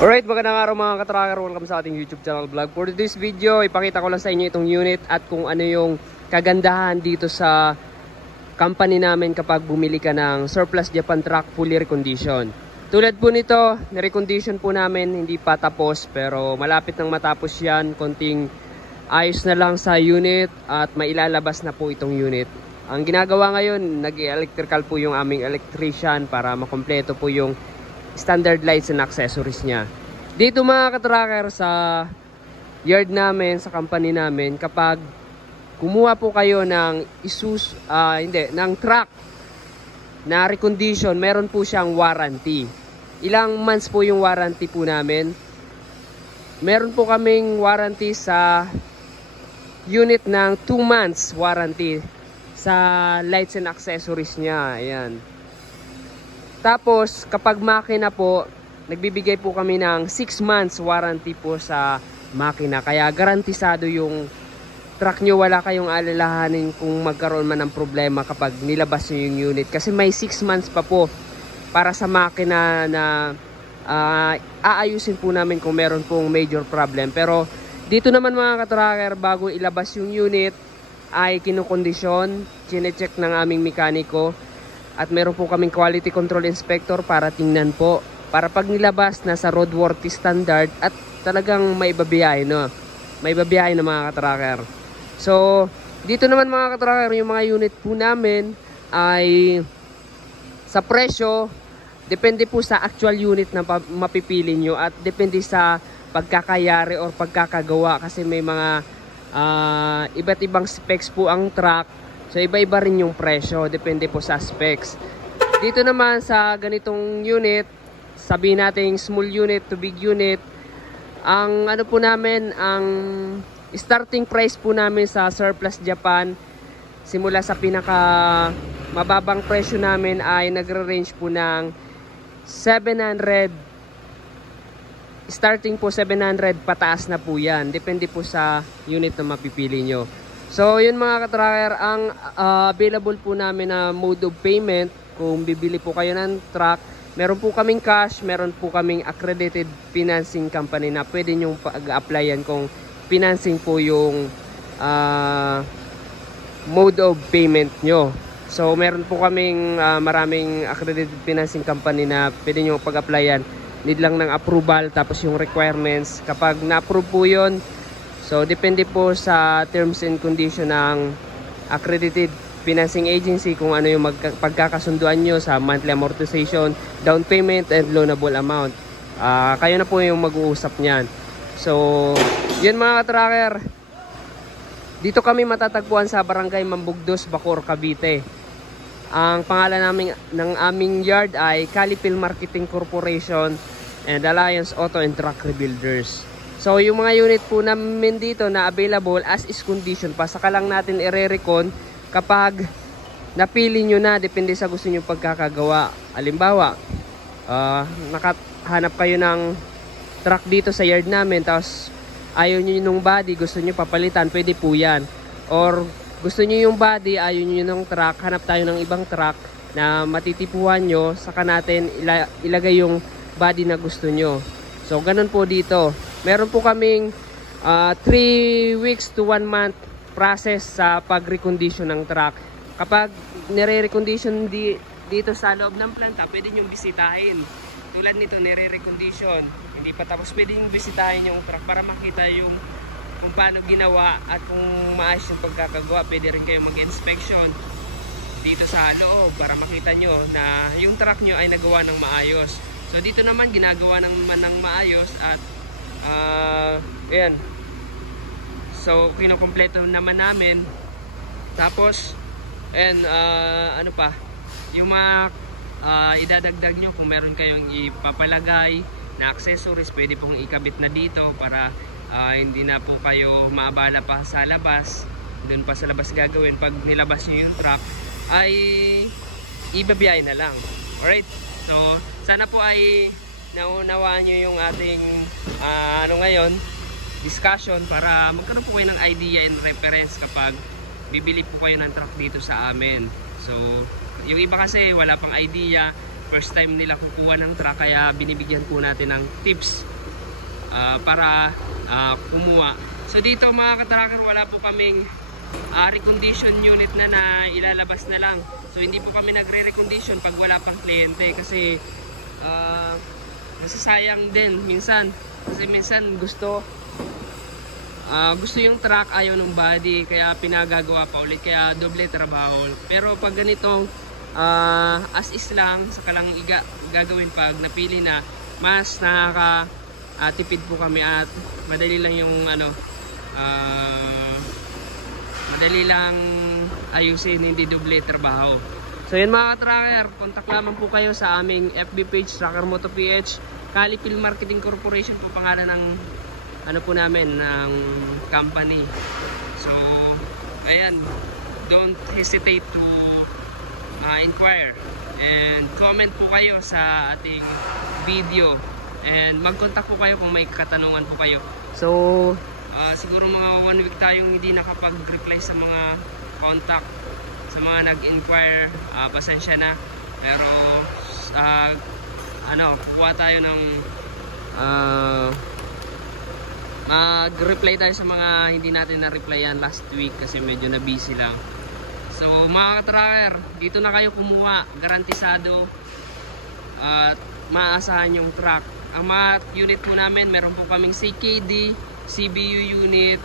Alright, magandang araw mga katracker. Welcome sa ating YouTube channel vlog. For this video, ipakita ko lang sa inyo itong unit at kung ano yung kagandahan dito sa company namin kapag bumili ka ng surplus Japan truck fully recondition. Tulad po nito, na-recondition po namin, hindi pa tapos pero malapit nang matapos yan. Konting ayos na lang sa unit at mailalabas na po itong unit. Ang ginagawa ngayon, nag-electrical po yung aming electrician para makompleto po yung standard lights and accessories niya. Dito mga katracker sa yard namin, sa company namin, kapag kumuha po kayo ng ng truck na recondition, meron po siyang warranty. Ilang months po yung warranty po namin? Meron po kaming warranty sa unit ng 2 months warranty sa lights and accessories niya. Ayan. Tapos, kapag makina po, nagbibigay po kami ng 6 months warranty po sa makina. Kaya garantisado yung truck nyo, wala kayong alalahanin kung magkaroon man ng problema kapag nilabas nyo yung unit. Kasi may 6 months pa po para sa makina na aayusin po namin kung meron pong major problem. Pero dito naman mga katracker, bago ilabas yung unit, ay kinukondisyon, chinecheck ng aming mekaniko. At meron po kaming quality control inspector para tingnan po. Para pag nilabas, nasa roadworthy standard at talagang may babiyahe, no? May babiyahe na mga katracker. So, dito naman mga katracker, yung mga unit po namin ay sa presyo, depende po sa actual unit na mapipili nyo at depende sa pagkakayari or pagkakagawa. Kasi may mga iba't ibang specs po ang truck. So iba-iba rin yung presyo, depende po sa specs. Dito naman sa ganitong unit, sabihin natin small unit to big unit, ang ano po namin, ang starting price po namin sa surplus Japan, simula sa pinaka mababang presyo namin ay nagre-range po ng 700, starting po 700 pataas na po yan, depende po sa unit na mapipili nyo. So yun mga katracker, ang available po namin na mode of payment kung bibili po kayo ng truck, meron po kaming cash, meron po kaming accredited financing company na pwede nyong pag-applyan kung financing po yung mode of payment nyo. So meron po kaming maraming accredited financing company na pwede nyo pag-applyan. Need lang ng approval, tapos yung requirements. Kapag na-approve po yun, so, depende po sa terms and condition ng accredited financing agency kung ano yung pagkakasunduan nyo sa monthly amortization, down payment, and loanable amount. Kayo na po yung mag-uusap niyan. So, yun mga katracker. Dito kami matatagpuan sa Barangay Mambugdos, Bacoor, Cavite. Ang pangalan ng aming yard ay Calipil Marketing Corporation and Alliance Auto and Truck Rebuilders. So yung mga unit po namin dito na available as is condition pa, saka lang natin i-recon kapag napili nyo na, depende sa gusto nyo pagkakagawa. Halimbawa, nakahanap kayo ng truck dito sa yard namin, tapos ayaw nyo yung body, gusto nyo papalitan, pwede po yan. Or gusto nyo yung body, ayaw nyo ng truck, hanap tayo ng ibang truck na matitipuhan nyo, saka natin ilagay yung body na gusto nyo. So ganun po dito. Meron po kaming 3 weeks to 1 month process sa pag-recondition ng truck. Kapag nire-recondition dito sa loob ng planta, pwede nyo bisitahin. Tulad nito, nire-recondition. Hindi pa tapos, pwede nyo bisitahin yung truck para makita yung kung paano ginawa at kung maayos yung pagkakagawa. Pwede rin kayo mag-inspection dito sa loob para makita nyo na yung truck nyo ay nagawa ng maayos. So dito naman ginagawa ng maayos at ayan. So kinokompleto naman namin. Tapos ano pa, yung mga idadagdag nyo kung meron kayong ipapalagay na accessories, pwede pong ikabit na dito para hindi na po kayo maabala pa sa labas. Doon pa sa labas gagawin. Pag nilabas nyo yung truck ay ibabiyay na lang. Alright, so sana po ay naunawaan nyo yung ating ngayon discussion para magkaroon po kayo ng idea and reference kapag bibili po kayo ng truck dito sa amin. So yung iba kasi wala pang idea, first time nila kukuha ng truck, kaya binibigyan po natin ng tips para kumuha. So dito mga ka-tracker, wala po kaming recondition unit na ilalabas na lang. So hindi po kami nagre-recondition pag wala pang kliyente, kasi masasayang din minsan. Kasi minsan gusto yung truck, ayaw ng body, kaya pinagagawa pa ulit, kaya doble trabaho. Pero pag ganito as is lang, saka lang gagawin pag napili na, mas nakakatipid po kami at madali lang yung madali lang ayusin, hindi doble trabaho. So yun mga ka-tracker, contact lamang po kayo sa aming FB page, Tracker Moto PH. Calipil Marketing Corporation po pangalan ng po namin, ng company. So ayan, don't hesitate to inquire and comment po kayo sa ating video, and mag-contact po kayo kung may katanungan po kayo. So siguro mga 1 week tayong hindi nakapag-reply sa mga contact, sa mga nag-inquire, pasensya na, pero kukuha tayo ng mag-reply tayo sa mga hindi natin na-replyan last week kasi medyo na busy lang. So mga ka-tracker, dito na kayo kumuha, garantisado at maaasahan yung truck. Ang mga unit po namin, meron po kaming CKD, CBU unit.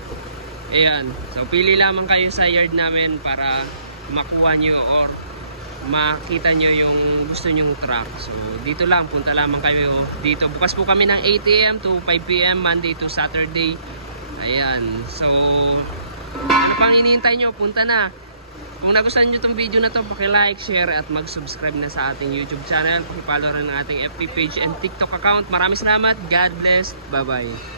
Ayan, so pili lamang kayo sa yard namin para makuha nyo or makita nyo yung gusto nyong truck. So dito lang, punta lamang kayo dito. Bukas po kami ng 8 AM to 5 PM Monday to Saturday. Ayan, so ano pang hinihintay nyo? Punta na. Kung nagustuhan nyo itong video na to, paki-like, share at mag-subscribe na sa ating YouTube channel. Paki-follow rin ang ating FB page and TikTok account. Maraming salamat. God bless. Bye bye.